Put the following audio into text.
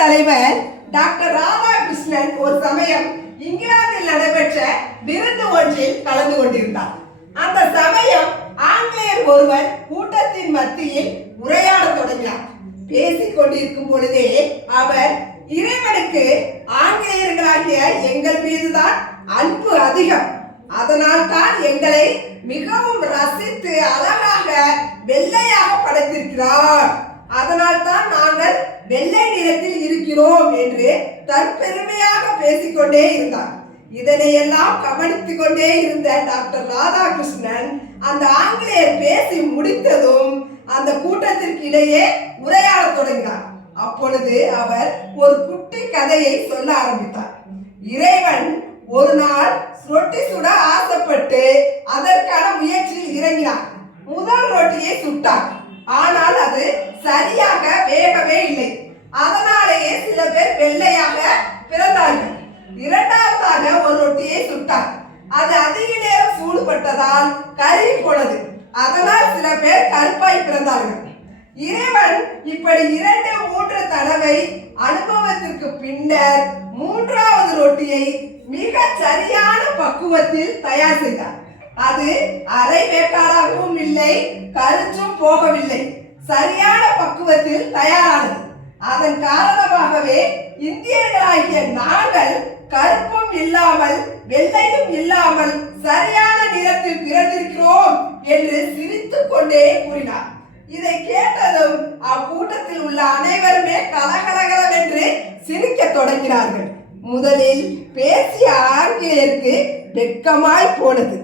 தலைவர் டாக்டர் ராதாகிருஷ்ணன் ஒரு சமயம் இங்கிலாந்தில் நடைபெற்ற விருந்து ஒன்றில் கலந்து கொண்டிருந்தார். அந்த சமயம் ஆங்கிலேயர் ஒருவர் கூட்டத்தின் மத்தியில் உரையாடத் தொடங்கினார். பேசிக் கொண்டிருக்கும் பொழுதே அவர், இறைவனுக்கு ஆங்கிலேயர்களாகிய எங்கள் மீதுதான் அன்பு அதிகம், அதனால் தான் எங்களை மிகவும் ரசித்து அழகாக வெள்ளையாக படைத்திருக்கிறார், அதனால் தான் நாங்கள் வெள்ளை நிறத்தில் இருக்கிறோம் என்று தற்பெருமையாக பேசிக்கொண்டே இருந்தார். இதனையெல்லாம் கவனித்துக் கொண்டே இருந்த டாக்டர் ராதாகிருஷ்ணன் அந்த ஆங்கிலேயர் பேசி முடித்ததும் அந்த கூட்டத்திற்கு இடையே உரையாடத் தொடங்கினார். அப்பொழுது அவர் ஒரு குட்டி கதையை சொல்ல ஆரம்பித்தார். இறைவன் ஒரு நாள் ரொட்டி சுட ஆசைப்பட்டு அதற்கான முயற்சியில் இறங்கினார். முதல் ரொட்டியை சுட்டார். ஆனால் அது சரியாக வேகவே இல்லை. அதனாலேயே சில பேர் வெள்ளையாக பிறந்தார்கள். இரண்டாவதாக ஒரு ரொட்டியை சுட்டார். அது அதிக நேரம் சூடுபட்டதால் கருகி போனது. அதனால் சில பேர் கருப்பாய் பிறந்தார்கள். இறைவன் இப்படி 2-3 தடவை அனுபவத்திற்கு பின்னர் மூன்றாவது ரொட்டியை மிக சரியான பக்குவத்தில் தயார் செய்தார். அது அரை வேக்காடாகவும் இல்லை, கருச்சும் போகவில்லை, சரியான பக்குவத்தில் தயாரானது. அதன் காரணமாகவே இந்தியர்களாகிய நாங்கள் கருப்பும் இல்லாமல் வெள்ளையும் இல்லாமல் சரியான நிறத்தில் பிறந்திருக்கிறோம் என்று சிரித்துக் கொண்டே கூறினார். இதை கேட்டதும் அக்கூட்டத்தில் உள்ள அனைவருமே கலகலகலவென்று சிரிக்க தொடங்கினார்கள். முதலில் பேசிய ஆங்கிலேயருக்கு வெட்கமாய் போனது.